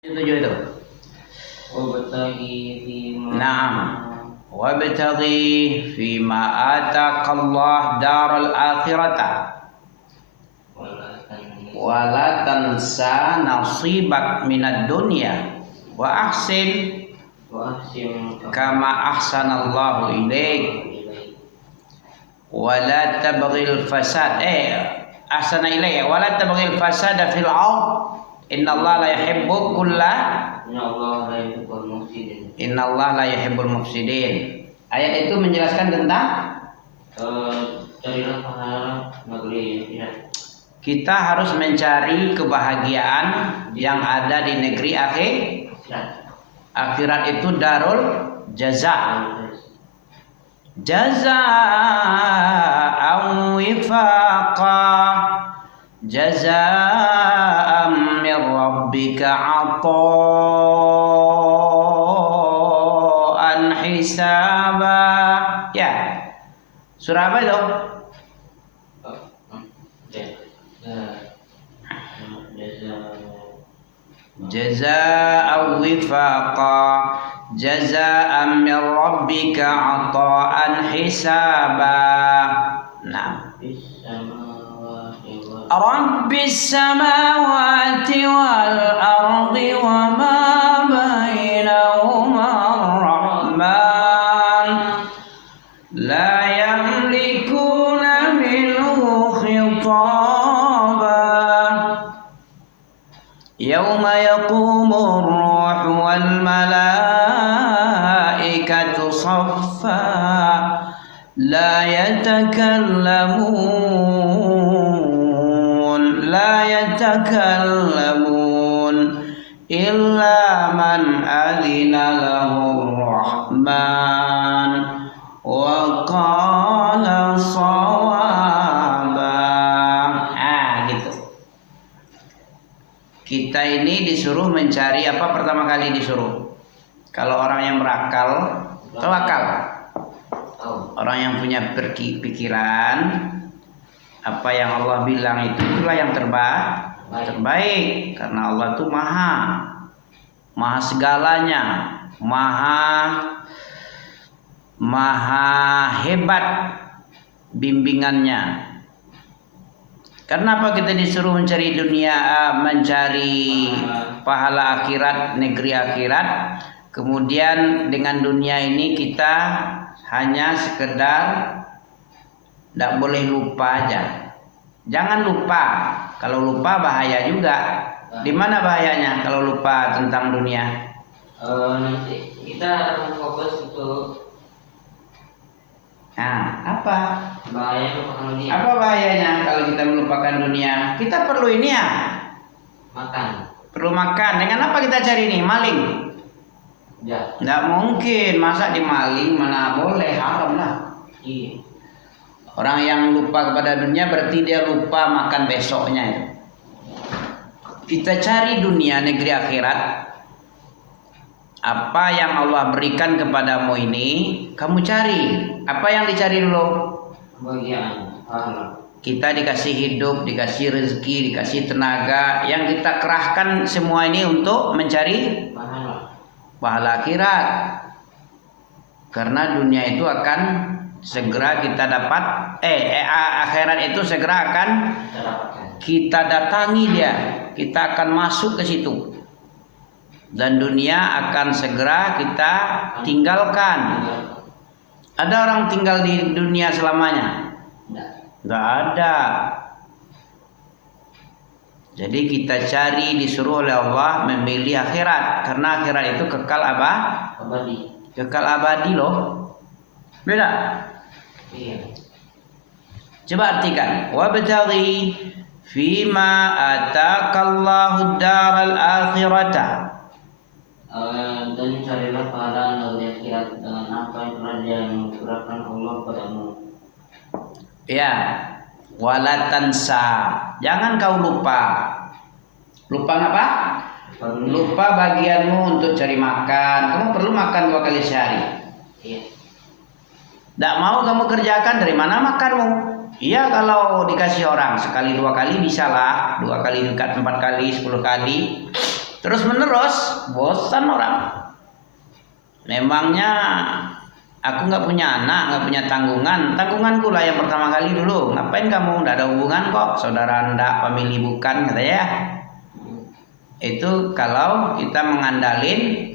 Tujuh itu. Naam. Wabtaghi fima ataqallah daral akhirata wala tansa nasibak minad dunya wa ahsin kama ahsanallahu ilaik wala tabghil fasad ahsana ilaik wala tabghil fasada fil ard innallaha la yuhibbu kulla innallaha la yuhibbul mufsidin. Ayat itu menjelaskan tentang carilah pahala negeri ya. Kita harus mencari kebahagiaan yang ada di negeri akhirat itu darul jaza. Jazaa'an wifaqa jazaa'an min rabbika 'ata'an hisaba. Ya. Surah apa itu? Jazaa'an wifaqa jazaa'an min rabbika 'ata'an hisaba. Nah, Rabbis samawati wal ardi wa ma bainahuma ar-rahman la yamlikuna minhu khitaba yawma yaqumu ar-ruhu wal malaikatu saffa la yatakallamun illa man adina lahu rahman wa qala sawaba. Gitu. Kita ini disuruh mencari apa pertama kali disuruh? Kalau orang yang berakal, tawakal. Orang yang punya pikiran, apa yang Allah bilang itulah yang terbaik karena Allah itu maha segalanya, maha hebat bimbingannya. Kenapa kita disuruh mencari dunia, mencari pahala akhirat, negeri akhirat, kemudian dengan dunia ini kita hanya sekedar tidak boleh lupa aja. Jangan lupa. Kalau lupa bahaya juga. Di mana bahayanya kalau lupa tentang dunia? Nanti kita akan fokus untuk apa? bahaya melupakan dunia. Apa bahayanya kalau kita melupakan dunia? Kita perlu ini ya. Makan. Perlu makan. Dengan apa kita cari ini? Maling. Ya. Tidak mungkin. Masa di maling mana boleh, haram lah. Iya. Orang yang lupa kepada dunia berarti dia lupa makan besoknya. Kita cari dunia negeri akhirat. Apa yang Allah berikan kepadamu ini, kamu cari. Apa yang dicari dulu? Kebahagiaan. Kita dikasih hidup, dikasih rezeki, dikasih tenaga. Yang kita kerahkan semua ini untuk mencari pahala akhirat. Karena dunia itu akan segera kita dapat akhirat itu segera akan kita datangi dia, kita akan masuk ke situ dan dunia akan segera kita tinggalkan. Ada orang tinggal di dunia selamanya? Enggak ada. Jadi kita cari, disuruh oleh Allah memilih akhirat karena akhirat itu kekal abadi. Kekal abadi loh. Beda. Iya. Coba artikan. Wabtaghi fima ataqallahu daral akhirata. Dan carilah pahala negeri akhirat dengan apa yang telah Dia curahkan Allah padamu. Ya. Wala tansa. Jangan kau lupa. Lupa apa? Lupa bagianmu untuk cari makan. Kamu perlu makan 2 kali sehari. Iya. Tidak mau kamu kerjakan, dari mana makanmu? Iya, kalau dikasih orang sekali 2 kali bisa lah, 2 kali, 4 kali, 10 kali. terus menerus, bosan orang. Memangnya aku nggak punya anak, nggak punya tanggungan. Tanggunganku lah yang pertama kali dulu. Ngapain kamu? Nggak ada hubungan kok. Saudara ndak, family bukan, katanya ya. Itu kalau kita mengandalin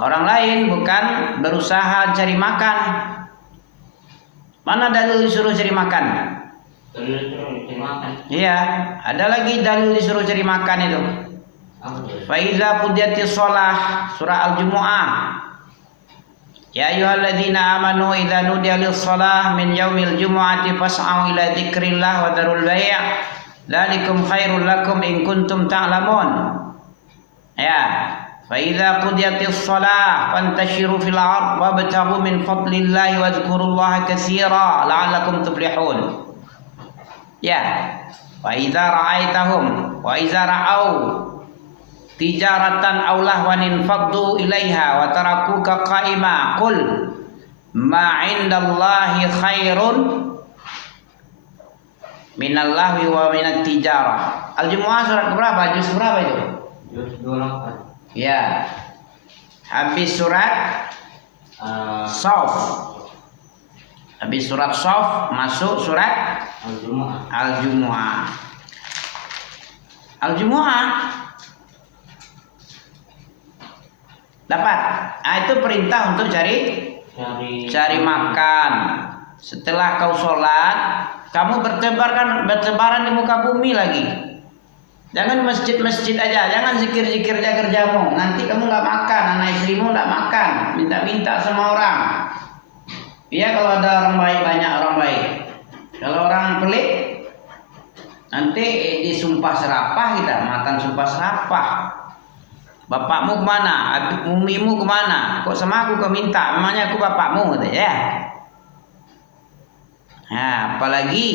orang lain, bukan berusaha cari makan. Mana dalil disuruh cari makan? Iya, ada lagi dalil disuruh cari makan itu. Faiza qudiyatis shalah, surah Al-Jumu'ah. Ya ayyuhalladzina amanu idza nudiya lis-shalah min yaumil jumu'ati fas'au ila dzikrillah wa dzarul bai'. Dzalikum khairul lakum in kuntum ta'lamun. Ya, fa idza qudiyatis shalah fantashiru fil ard wabtaghu min fadlillahi wadhkurullaha katsira la'allakum tuflihun. Ya, fa idza ra'aitahum wa idza ra'au tijaratan aw lahwan faddu ilaiha wa tarakuka qa'ima qul ma 'indallahi khairun minallahwi wa minat tijarah. Al-Jumu'ah surat berapa? Juz berapa itu? Juz 28. Ya. Habis surat Shaf. Habis surat Shaf masuk surat Al-Jumu'ah. Al-Jumu'ah. Al-Jumu'ah dapat. Itu perintah untuk cari makan. Setelah kau sholat, kamu bertebaran di muka bumi lagi. Jangan masjid-masjid aja, jangan zikir-zikir aja kerjamu. Nanti kamu nggak makan, anak istrimu nggak makan, minta-minta sama orang. Iya, kalau ada orang baik, banyak orang baik. Kalau orang pelit, nanti disumpah serapah kita, makan sumpah serapah. Bapakmu kemana? Umimu kemana? Kok sama aku kau minta? Memangnya aku bapakmu, gitu ya? Nah, apalagi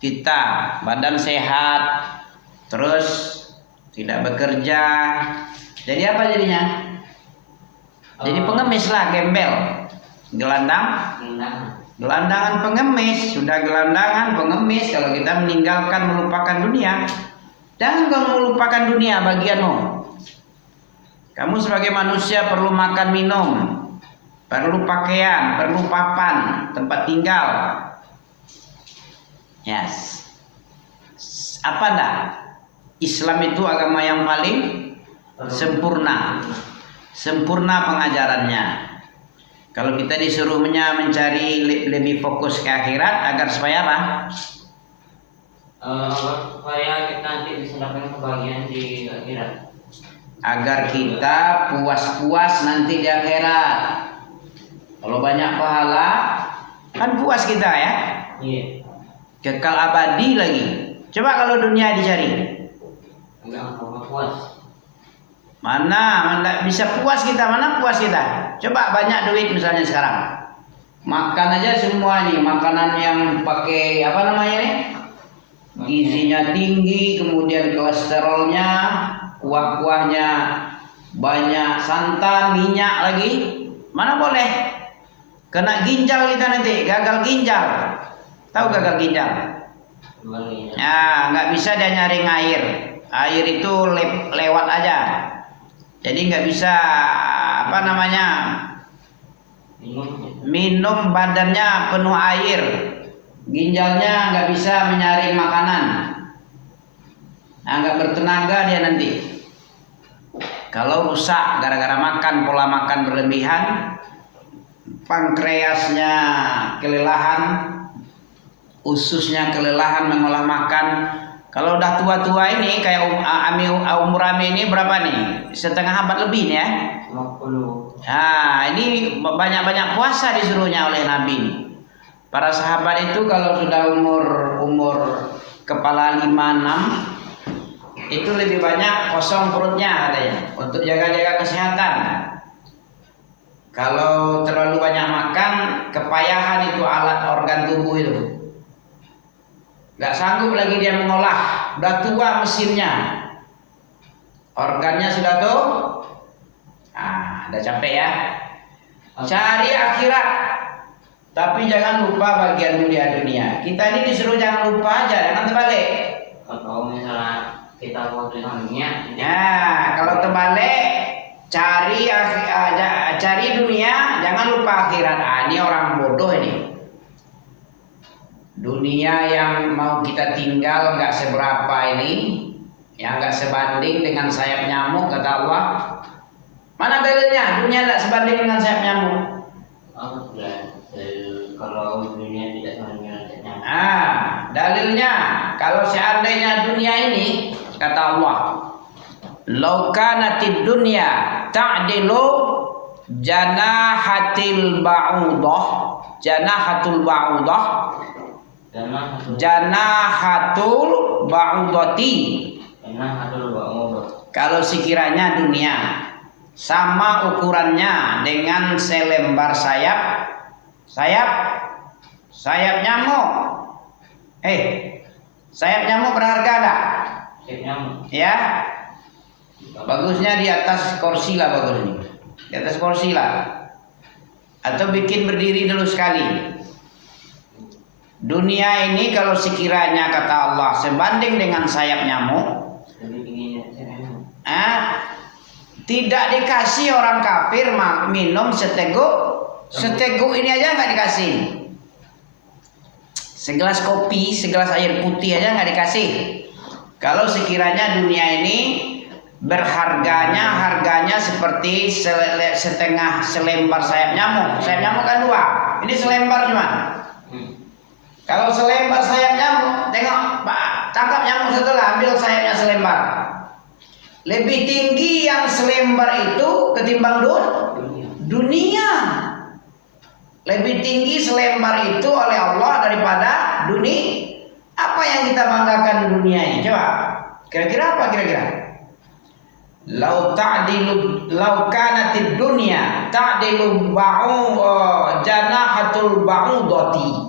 kita badan sehat, terus tidak bekerja, jadi apa jadinya? Jadi pengemis lah, gembel, gelandangan pengemis. Sudah gelandangan pengemis kalau kita meninggalkan, melupakan dunia. Jangan kau melupakan dunia bagianmu. Kamu sebagai manusia perlu makan minum, perlu pakaian, perlu papan, tempat tinggal. Yes. Apa dah? Islam itu agama yang paling sempurna. Sempurna pengajarannya. Kalau kita disuruhnya mencari lebih fokus ke akhirat, agar supaya apa? Supaya kita nanti bisa dapat kebahagiaan di akhirat. Agar kita puas-puas nanti di akhirat. Kalau banyak pahala, kan puas kita ya. Iya. Kekal abadi lagi. Coba kalau dunia dicari, Enggak puas. mana bisa puas kita? Mana puas kita? Coba banyak duit misalnya sekarang, makan aja semua nih makanan yang pakai apa namanya nih, gizinya tinggi, kemudian kolesterolnya, kuah-kuahnya banyak santan, minyak lagi. Mana boleh? Kena ginjal kita nanti, gagal ginjal. Tahu gagal ginjal? Ya, nggak bisa dia nyaring air. Air itu lewat aja. Jadi nggak bisa apa namanya, minum badannya penuh air. Ginjalnya nggak bisa menyaring makanan. Nah, nggak bertenaga dia nanti. Kalau rusak gara-gara makan, pola makan berlebihan, pankreasnya kelelahan, ususnya kelelahan mengolah makan. Kalau udah tua-tua ini kayak umur Ami ini berapa nih? Setengah abad lebih nih ya. 50. Nah, ini banyak-banyak puasa disuruhnya oleh Nabi. Para sahabat itu kalau sudah umur kepala 5-6 itu lebih banyak kosong perutnya katanya, untuk jaga-jaga kesehatan. Kalau terlalu banyak makan, kepayahan itu alat organ tubuh itu. Gak sanggup lagi dia mengolah, udah tua mesinnya, organnya sudah tuh, udah capek ya. Cari akhirat, tapi jangan lupa bagian mulia dunia. Kita ini disuruh jangan lupa aja, jangan terbalik. Kalau misalnya kita mau dunia. Nah, kalau terbalik cari dunia, jangan lupa akhirat. Ini orang bodoh ini. Dunia yang mau kita tinggal nggak seberapa ini, yang nggak sebanding dengan sayap nyamuk kata Allah. Mana dalilnya? Dunia nggak sebanding dengan sayap nyamuk. Kalau dunia tidak sebanding dengan sayap nyamuk. Dalilnya kalau seandainya dunia ini kata Allah, "Lau kanatid dunya ta'dilu janahatul ba'udah." Janahatul ba'udati. Kalau sekiranya dunia sama ukurannya dengan selembar sayap nyamuk. Sayap nyamuk berharga enggak? Sayap nyamuk. Ya. Bagusnya di atas kursi lah bagusnya. Di atas kursi lah. Atau bikin berdiri dulu sekali. Dunia ini kalau sekiranya kata Allah sebanding dengan sayap nyamuk, tidak dikasih orang kafir minum seteguk ini aja nggak dikasih. Segelas kopi, segelas air putih aja nggak dikasih. Kalau sekiranya dunia ini harganya seperti setengah selembar sayap nyamuk. Sayap nyamuk kan 2. Ini selembar cuma. Kalau selembar sayap nyamuk, tengok Pak, tangkap nyamuk setelah ambil sayapnya selembar. Lebih tinggi yang selembar itu ketimbang dunia. Lebih tinggi selembar itu oleh Allah daripada dunia. Apa yang kita banggakan dunia ini? Coba. Kira-kira apa kira-kira? Lau kanatid dunya ta'dilu janahatul ba'udati.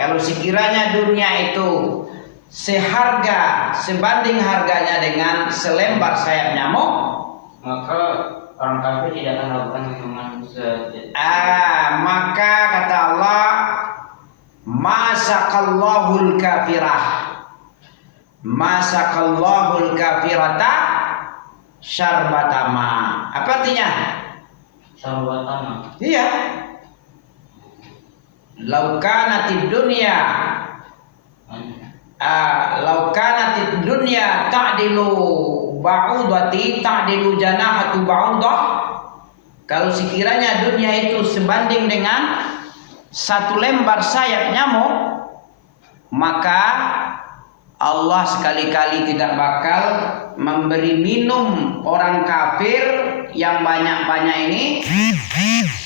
Kalau sekiranya dunia itu sebanding harganya dengan selembar sayap nyamuk, maka orang kafir tidak akan melakukan minuman maka kata Allah, masakallahul kafirata syarbatama. Apa artinya? Syarbatama. Iya. Lau kanatid dunya ta'dilu ba'udati ta'dilu janahatu ba'udah. Kalau sekiranya dunia itu sebanding dengan satu lembar sayap nyamuk, maka Allah sekali-kali tidak bakal memberi minum orang kafir yang banyak-banyak ini,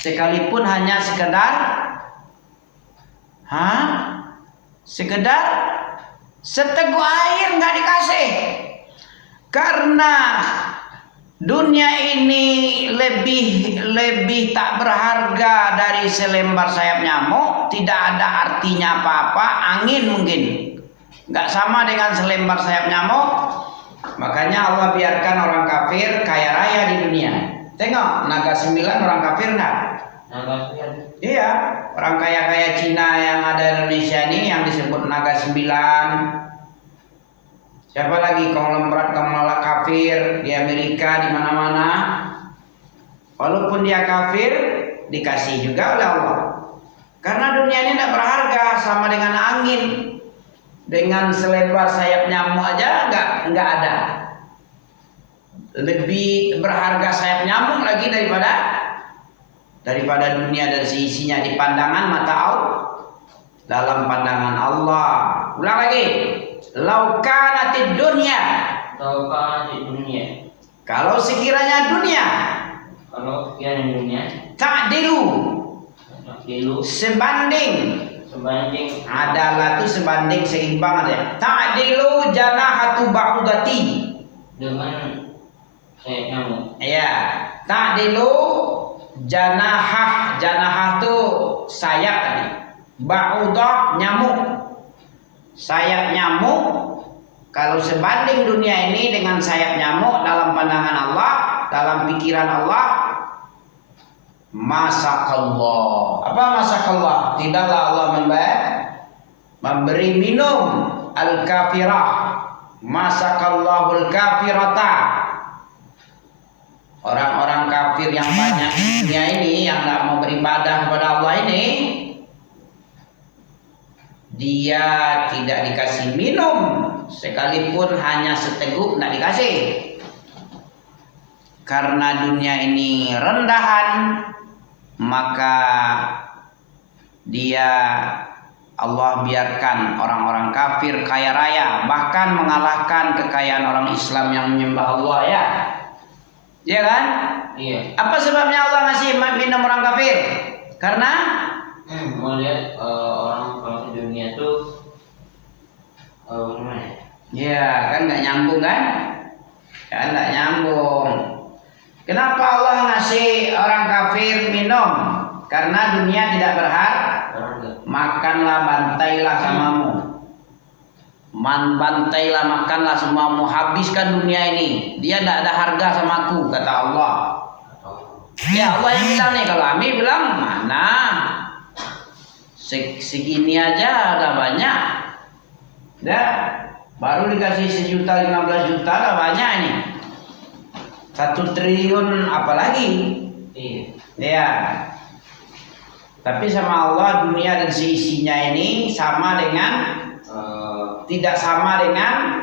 sekalipun hanya sekedar seteguk air nggak dikasih. Karena dunia ini lebih tak berharga dari selembar sayap nyamuk, tidak ada artinya apa-apa. Angin mungkin nggak sama dengan selembar sayap nyamuk. Makanya Allah biarkan orang kafir kaya raya di dunia. Tengok Naga 9 orang kafir nggak? Iya, orang kaya-kaya Cina yang ada di Indonesia ini yang disebut Naga 9. Siapa lagi konglomerat kafir di Amerika, di mana-mana. Walaupun dia kafir, dikasih juga oleh Allah. Karena dunia ini tidak berharga, sama dengan angin. Dengan selembar sayap nyamuk aja nggak ada. Lebih berharga sayap nyamuk lagi daripada dunia dan seisinya di pandangan mata Allah. Dalam pandangan Allah. Ulang lagi. Lau kanatid dunya. Kalau sekiranya dunia. Ta'dilu. Sebanding. Adalah itu sebanding seimbang ada. Ta'dilu janahatu ba'udati. Dengan sayap nyamuk. Ya. Ta'dilu janahah itu sayap tadi. Ba'udah nyamuk. Sayap nyamuk kalau sebanding dunia ini dengan sayap nyamuk dalam pandangan Allah, dalam pikiran Allah, masakallah. Apa masakallah? Tidaklah Allah memberi minum al-kafirah, Masakallahul kafirata. Orang-orang kafir yang banyak di dunia ini, yang tidak mau beribadah kepada Allah ini, dia tidak dikasih minum, sekalipun hanya seteguk tidak dikasih. Karena dunia ini rendahan, maka dia Allah biarkan orang-orang kafir kaya raya, bahkan mengalahkan kekayaan orang Islam yang menyembah Allah, ya. Iya kan? Iya. Apa sebabnya Allah ngasih minum orang kafir? Karena Mau lihat orang kalau di dunia tuh gimana ya? ya kan nggak nyambung kan? Kan nggak nyambung. Kenapa Allah ngasih orang kafir minum? Karena dunia tidak berharga. Makanlah, bantailah samamu. Bantailah, makanlah semuamu, habiskan dunia ini. Dia tidak ada harga sama aku, kata Allah. Ya Allah yang bilang nih, kalau Ami bilang mana? Segini aja ada banyak. Dah, baru dikasih 1.000.000, 15 juta ada banyak ini. 1 triliun apalagi? Iya. Ya. Tapi sama Allah dunia dan seisinya ini sama dengan tidak sama dengan